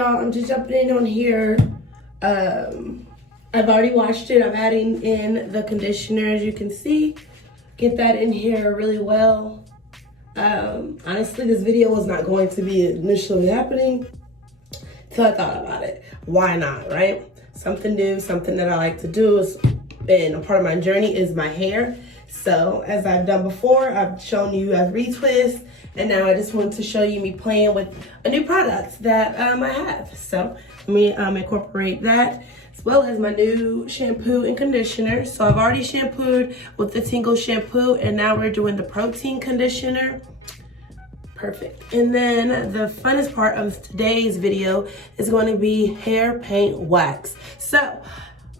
y'all, I'm just jumping in on here. I've already washed it. I'm adding in the conditioner, as you can see. Get that in here really well. Honestly, this video was not going to be initially happening till I thought about it. Why not, right? Something new, something that I like to do, and a part of my journey is my hair. So as I've done before, I've shown you a retwist, and now I just want to show you me playing with a new product that I have. So let me incorporate that, as well as my new shampoo and conditioner. So I've already shampooed with the Tingle Shampoo, and now we're doing the protein conditioner. Perfect. And then the funnest part of today's video is going to be hair paint wax. So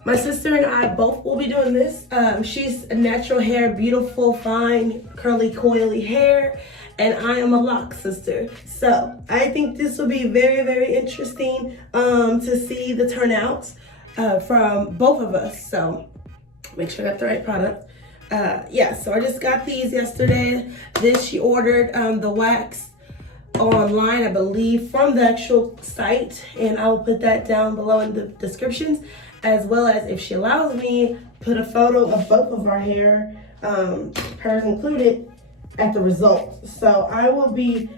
my sister and I both will be doing this. She's a natural hair, beautiful, fine, curly, coily hair, and I am a Locs sister. So I think this will be very, very interesting to see the turnouts from both of us. So make sure I got the right product. Yeah, so I just got these yesterday. This, she ordered the wax online, I believe, from the actual site, and I will put that down below in the descriptions, as well as, if she allows me, put a photo of both of our hair, hers included, at the results. So I will be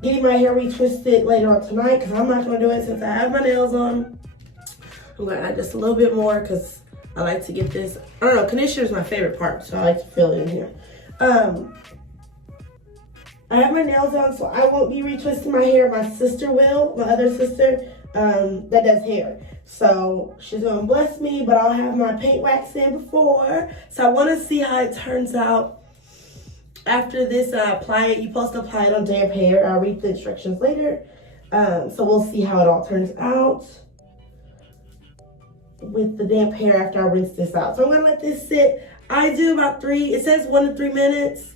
getting my hair retwisted later on tonight, because I'm not going to do it since I have my nails on. I'm going to add just a little bit more because I like to get this, I don't know, conditioner is my favorite part, so I like to fill it in here. I have my nails on, so I won't be retwisting my hair. My sister will, my other sister, that does hair. So she's gonna bless me, but I'll have my paint wax in before. So I wanna see how it turns out. After this, apply it. You're supposed to apply it on damp hair. I'll read the instructions later. So we'll see how it all turns out with the damp hair after I rinse this out. So I'm gonna let this sit. I do about 3, it says 1 to 3 minutes,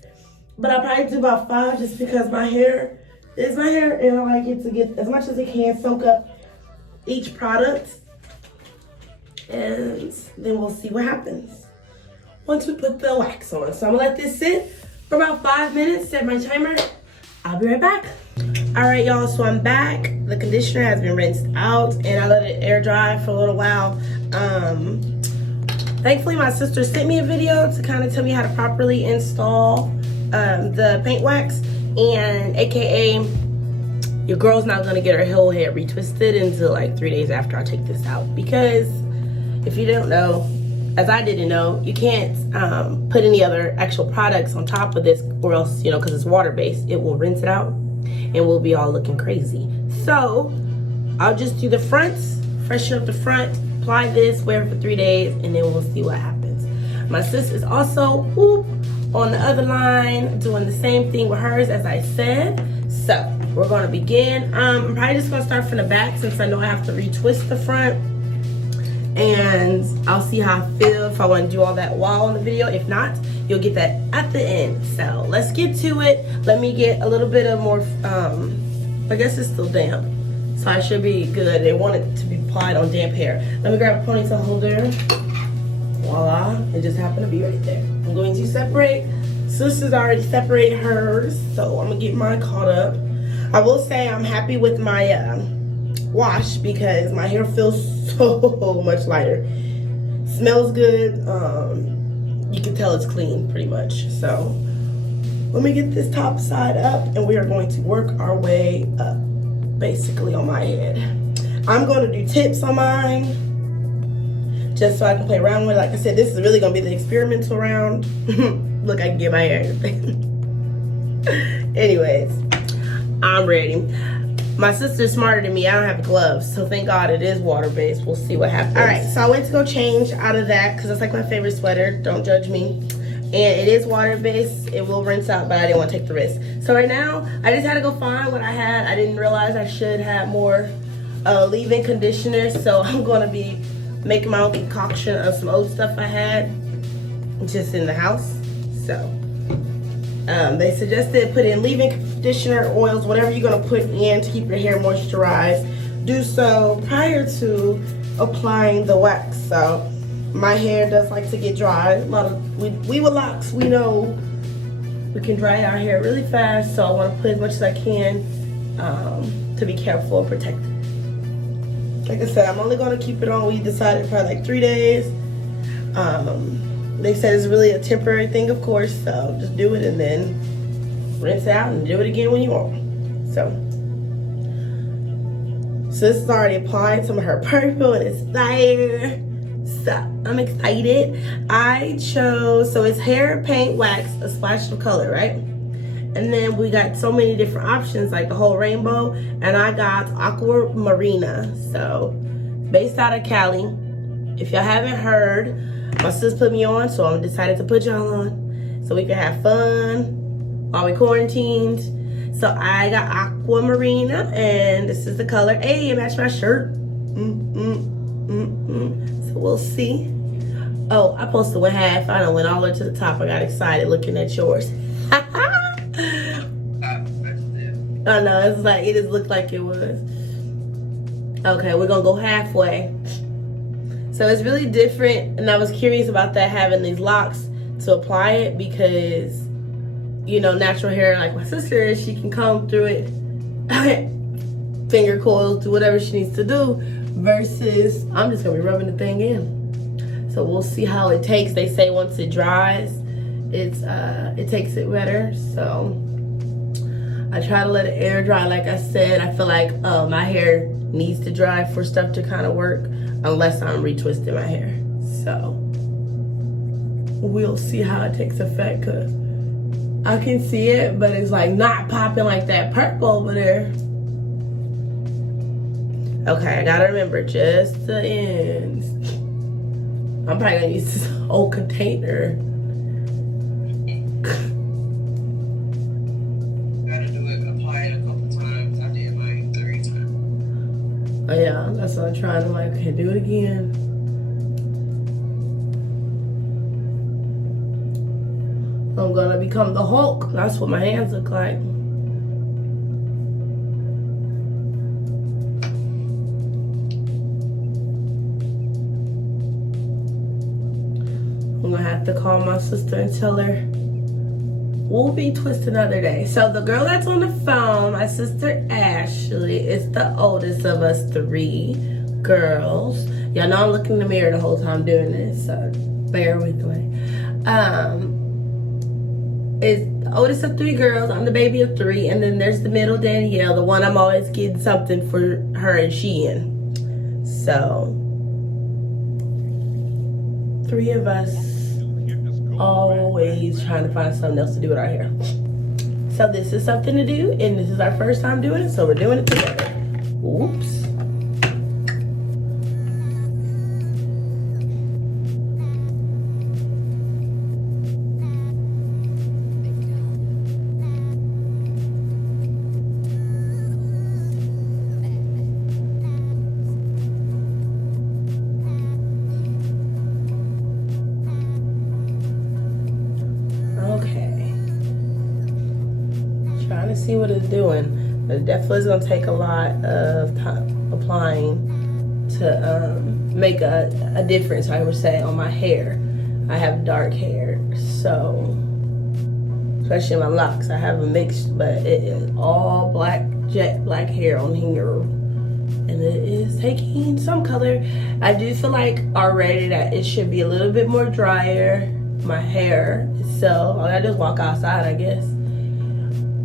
but I'll probably do about 5 just because my hair is my hair, and I like it to get as much as it can, soak up each product, and then we'll see what happens once we put the wax on. So I'm gonna let this sit for about 5 minutes, set my timer. I'll be right back. All right, y'all, so I'm back. The conditioner has been rinsed out, and I let it air dry for a little while. Thankfully, my sister sent me a video to kind of tell me how to properly install the paint wax, and AKA, your girl's not gonna get her whole hair retwisted until like 3 days after I take this out, because if you don't know, as I didn't know, you can't put any other actual products on top of this, or else, you know, because it's water-based, it will rinse it out and we'll be all looking crazy. So I'll just do the fronts, freshen up the front, apply this, wear it for 3 days, and then we'll see what happens. My sister's also on the other line doing the same thing with hers, as I said. So we're gonna begin. I'm probably just gonna start from the back, since I know I have to retwist the front, and I'll see how I feel if I want to do all that while in the video. If not, you'll get that at the end. So let's get to it. Let me get a little bit of more, I guess it's still damp, so I should be good. They want it to be applied on damp hair. Let me grab a ponytail holder. Voila, it just happened to be right there. I'm going to separate. Sister's already separated hers, so I'm gonna get mine caught up. I will say I'm happy with my wash, because my hair feels so much lighter. Smells good. You can tell it's clean pretty much. So let me get this top side up, and we are going to work our way up, basically on my head. I'm going to do tips on mine, just so I can play around with it. Like I said, this is really gonna be the experimental round. Look, I can get my hair. Anyways, I'm ready. My sister's smarter than me. I don't have gloves, so thank God it is water-based. We'll see what happens. All right, so I went to go change out of that because it's like my favorite sweater. Don't judge me. And it is water-based. It will rinse out, but I didn't want to take the risk. So right now, I just had to go find what I had. I didn't realize I should have more leave-in conditioner, so I'm going to be making my own concoction of some old stuff I had just in the house. So they suggested put in leave-in conditioner, oils, whatever you're gonna put in to keep your hair moisturized. Do so prior to applying the wax. So my hair does like to get dry. A lot of we with Locs, we know we can dry our hair really fast. So I want to put as much as I can to be careful and protect Like I said, I'm only gonna keep it on. We decided probably like 3 days. They said it's really a temporary thing, of course, so just do it and then rinse out and do it again when you want. So this is already applying some of her purple and it's fire. So I'm excited. I chose, so it's hair, paint, wax, a splash of color, right? And then we got so many different options, like the whole rainbow. And I got AQUAMARINE. So based out of Cali. If y'all haven't heard, my sis put me on, so I decided to put y'all on so we can have fun while we quarantined. So I got AQUAMARINE, and this is the color. Hey, it matched my shirt. So we'll see. Oh, I posted one half. I done went all the way to the top. I got excited looking at yours. I know, it's like, it just looked like it was. Okay, we're gonna go halfway. So it's really different, and I was curious about that, having these locks to apply it, because, you know, natural hair, like my sister, she can comb through it, finger coils, do whatever she needs to do, versus I'm just gonna be rubbing the thing in. So we'll see how it takes. They say once it dries, it takes it better. So I try to let it air dry. Like I said, I feel like my hair needs to dry for stuff to kind of work, unless I'm retwisting my hair. So we'll see how it takes effect, because I can see it, but it's like not popping like that purple over there. Okay, I gotta remember just the ends. I'm probably gonna use this whole container. Gotta do it, apply it a couple times. I did like 3 times. Oh yeah, that's what I'm trying to, like, okay, do it again. I'm gonna become the Hulk. That's what my hands look like. I'm gonna have to call my sister and tell her we'll be twisting another day. So the girl that's on the phone, my sister Ashley, is the oldest of us 3 girls. Y'all know I'm looking in the mirror the whole time doing this, so bear with me. Is the oldest of 3 girls. I'm the baby of 3, and then there's the middle Danielle, the one I'm always getting something for her and Shein. So 3 of us, always trying to find something else to do with our hair. So this is something to do, and this is our first time doing it, so we're doing it together. Oops. See what it's doing, but it definitely is going to take a lot of time applying to make a difference, I would say, on my hair. I have dark hair, so especially in my locks, I have a mix, but it is all black, jet black hair on here, and it is taking some color. I do feel like already that it should be a little bit more drier, my hair, so all I gotta do is walk outside, I guess,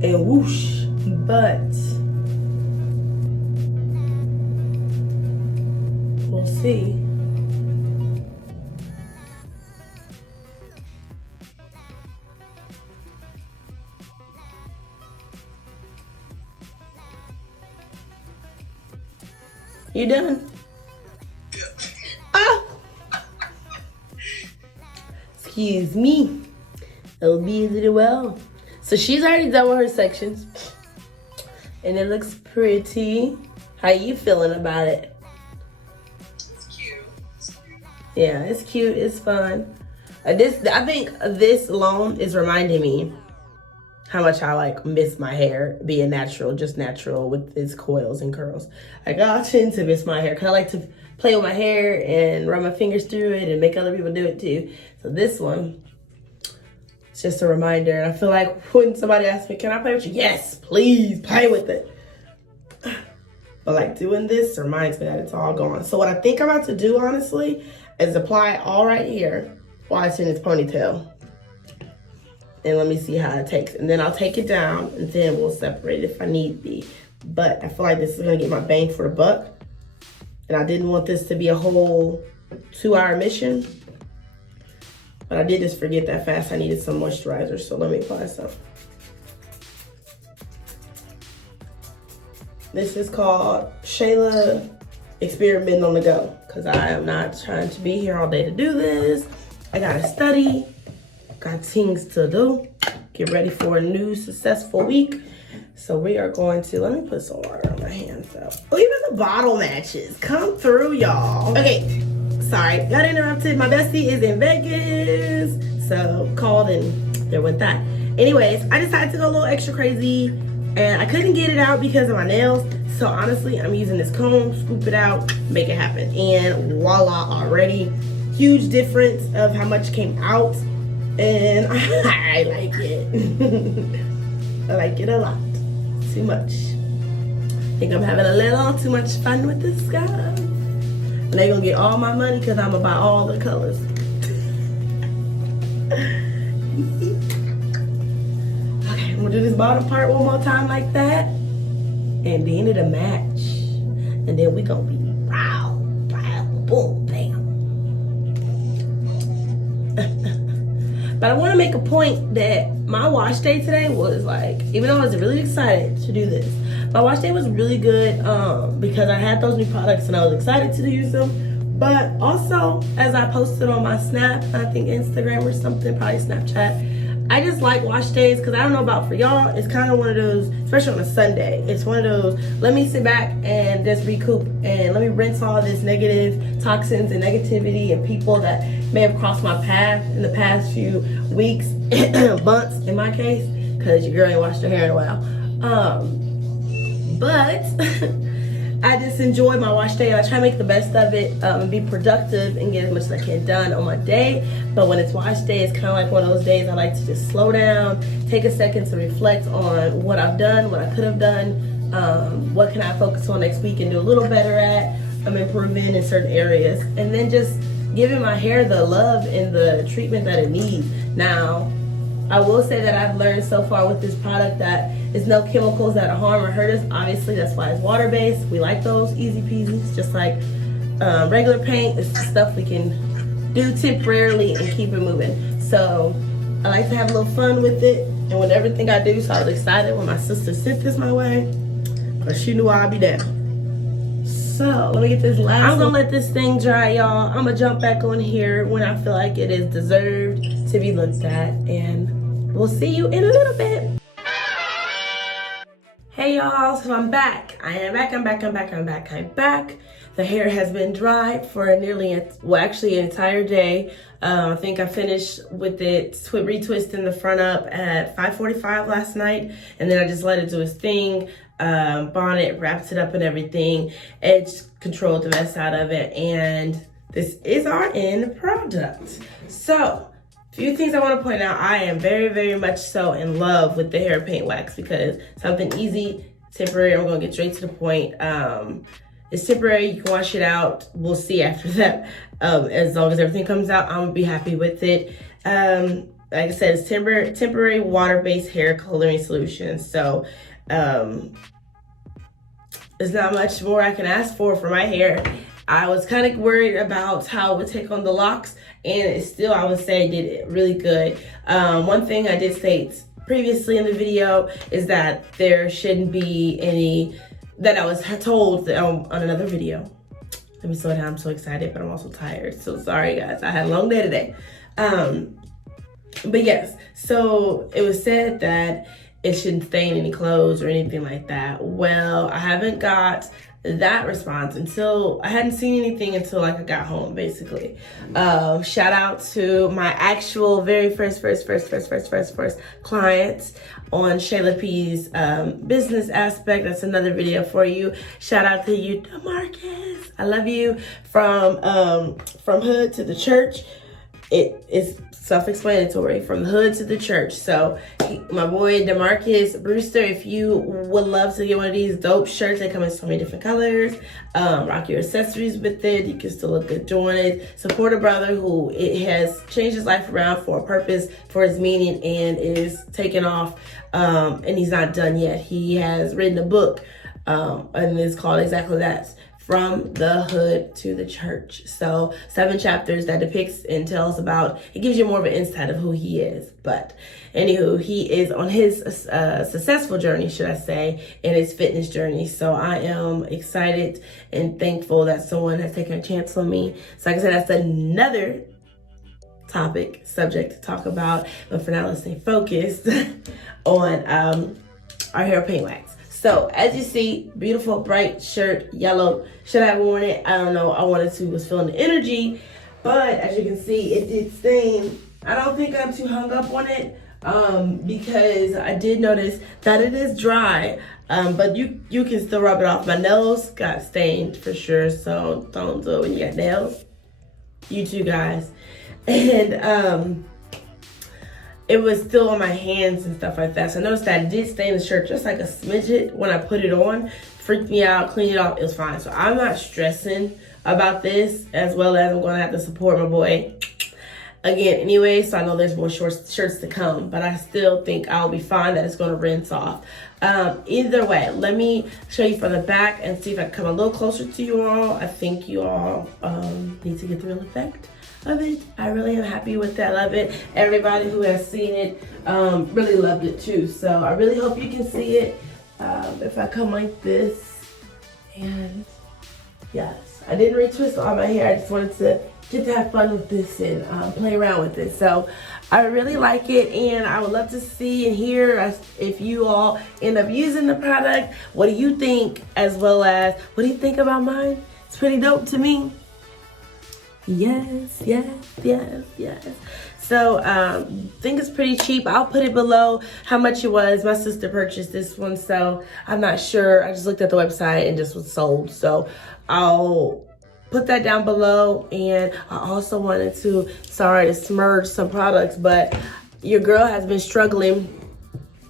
and whoosh. But we'll see. You done? Yeah. Oh! Excuse me. It'll be a little well. So she's already done with her sections, and it looks pretty. How you feeling about it? It's cute. It's cute. Yeah, it's cute. It's fun. I think this alone is reminding me how much I like miss my hair being natural, just natural with its coils and curls. Like, I tend to miss my hair because I like to play with my hair and run my fingers through it and make other people do it too. So this one, it's just a reminder. And I feel like when somebody asks me, can I play with you? Yes, please play with it. But like doing this reminds me that it's all gone. So what I think I'm about to do, honestly, is apply it all right here while it's in its ponytail. And let me see how it takes. And then I'll take it down and then we'll separate it if I need be. But I feel like this is gonna get my bang for the buck. And I didn't want this to be a whole 2-hour mission. But I did just forget that fast I needed some moisturizer. So let me apply some. This is called Shaylap Experiment on the Go. Because I am not trying to be here all day to do this. I gotta study. Got things to do. Get ready for a new successful week. So we are going to, let me put some water on my hands though. Oh, even the bottle matches. Come through, y'all. Okay, sorry, got interrupted. My bestie is in Vegas. So called and there went that. Anyways, I decided to go a little extra crazy and I couldn't get it out because of my nails. So honestly, I'm using this comb, scoop it out, make it happen. And voila, already. Huge difference of how much came out. And I like it. I like it a lot. Too much. I think I'm having a little too much fun with this guy. And they're gonna get all my money because I'm gonna buy all the colors. Okay, I'm gonna do this bottom part one more time like that. And then it'll match. And then we gonna be wow, wow, boom, bam. But I want to make a point that my wash day today was like, even though I was really excited to do this, my wash day was really good because I had those new products and I was excited to use them. But also, as I posted on my Snap, I think Instagram or something, probably Snapchat, I just like wash days because I don't know about for y'all, it's kind of one of those, especially on a Sunday, it's one of those, let me sit back and just recoup and let me rinse all this negative toxins and negativity and people that may have crossed my path in the past few weeks, months in my case, because your girl ain't washed her hair in a while. But I just enjoy my wash day and I try to make the best of it and be productive and get as much as I can done on my day. But when it's wash day, it's kind of like one of those days I like to just slow down, take a second to reflect on what I've done, what I could have done, what can I focus on next week and do a little better at. I'm improving in certain areas, and then just giving my hair the love and the treatment that it needs. Now, I will say that I've learned so far with this product that there's no chemicals that harm or hurt us. Obviously, that's why it's water-based. We like those, easy peasy. It's just like regular paint. It's the stuff we can do temporarily and keep it moving. So I like to have a little fun with it and with everything I do. So I was excited when my sister sent this my way, because she knew I'd be down. So let me get this last I'm gonna let this thing dry, y'all. I'm gonna jump back on here when I feel like it is deserved to be looked at, and we'll see you in a little bit. Hey y'all, so I'm back. I'm back. The hair has been dry for nearly, actually an entire day. I think I finished with it retwisting the front up at 5:45 last night, and then I just let it do its thing. Bonnet, wrapped it up and everything. Edge controlled the mess out of it, and this is our end product. So, a few things I want to point out. I am very, very much so in love with the hair paint wax because something easy, temporary. I'm gonna get straight to the point. It's temporary, you can wash it out. We'll see after that. As long as everything comes out, I'm gonna be happy with it. Like I said, it's temporary water-based hair coloring solution. So there's not much more I can ask for my hair. I was kind of worried about how it would take on the locks, and it still, I would say, did it really good. One thing I did state previously in the video is that there shouldn't be any, that I was told on another video. Let me slow down, I'm so excited, but I'm also tired. So sorry guys, I had a long day today. But yes, so it was said that it shouldn't stain any clothes or anything like that. Well, I haven't got that response I hadn't seen anything until like I got home, basically. Shout out to my actual very first client on Shaylap's business aspect. That's another video for you. Shout out to you, DeMarcus. I love you. From hood to the church. it is self-explanatory, from the hood to the church. So my boy DeMarcus Brewster, if you would love to get one of these dope shirts, they come in so many different colors. Rock your accessories with it. You can still look good doing it. Support a brother who it has changed his life around for a purpose, for his meaning, and is taking off. And he's not done yet. He has written a book, and it's called exactly that, From the Hood to the Church. So 7 chapters that depicts and tells about, it gives you more of an insight of who he is. But anywho, he is on his successful journey, should I say, in his fitness journey. So I am excited and thankful that someone has taken a chance on me. So like I said, that's another subject to talk about. But for now, let's stay focused on our hair paint wax. So as you see, beautiful bright shirt, yellow. Should I have worn it? I don't know. I wanted to, was feeling the energy, but as you can see, it did stain. I don't think I'm too hung up on it because I did notice that it is dry, but you can still rub it off. My nails got stained for sure, so don't do it when you got nails. You too, guys. And it was still on my hands and stuff like that. So I noticed that I did stain the shirt just like a smidget when I put it on. Freaked me out, cleaned it off, it was fine. So I'm not stressing about this, as well as I'm gonna have to support my boy again anyway. So I know there's more shirts to come, but I still think I'll be fine, that it's gonna rinse off. Either way, let me show you from the back and see if I can come a little closer to you all. I think you all need to get the real effect of it. I really am happy with that. Love it. Everybody who has seen it really loved it too. So I really hope you can see it. If I come like this, and yes, I didn't retwist all my hair. I just wanted to get to have fun with this and play around with it. So I really like it, and I would love to see and hear if you all end up using the product. What do you think, as well as what do you think about mine? It's pretty dope to me. Yes. So I think it's pretty cheap. I'll put it below how much it was. My sister purchased this one, so I'm not sure. I just looked at the website and just was sold. So I'll put that down below. And I also wanted to, sorry to smudge some products, but your girl has been struggling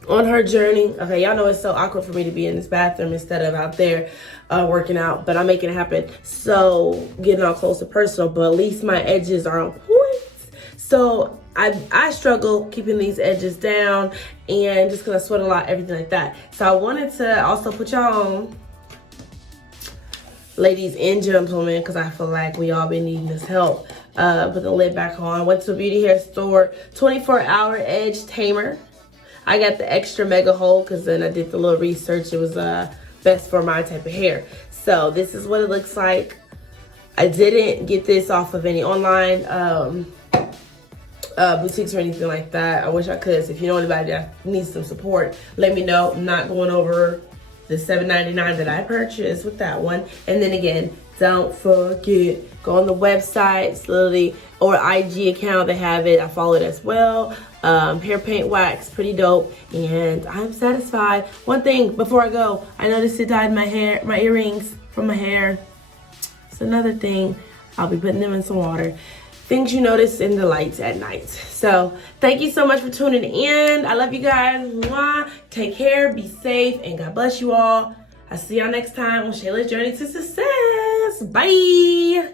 on her journey. Okay, y'all know it's so awkward for me to be in this bathroom instead of out there working out, but I'm making it happen. So getting all close and personal, but at least my edges are on point. So I struggle keeping these edges down, and just because I sweat a lot, everything like that. So I wanted to also put y'all on, ladies and gentlemen, because I feel like we all been needing this help. Put the lid back on. Went to a beauty hair store, 24-hour edge tamer. I got the extra mega hold because then I did the little research. It was best for my type of hair. So this is what it looks like. I didn't get this off of any online boutiques or anything like that. I wish I could. So if you know anybody that needs some support, let me know. I'm not going over the $7.99 that I purchased with that one. And then again, don't forget, go on the website, Lullaby, or IG account. They have it. I follow it as well. Hair paint wax, pretty dope, and I'm satisfied. One thing before I go, I noticed it dyed my hair, my earrings from my hair. It's another thing. I'll be putting them in some water. Things you notice in the lights at night. So thank you so much for tuning in. I love you guys. Mwah. Take care, be safe, and God bless you all. I'll see y'all next time on Shayla's Journey to Success. Bye.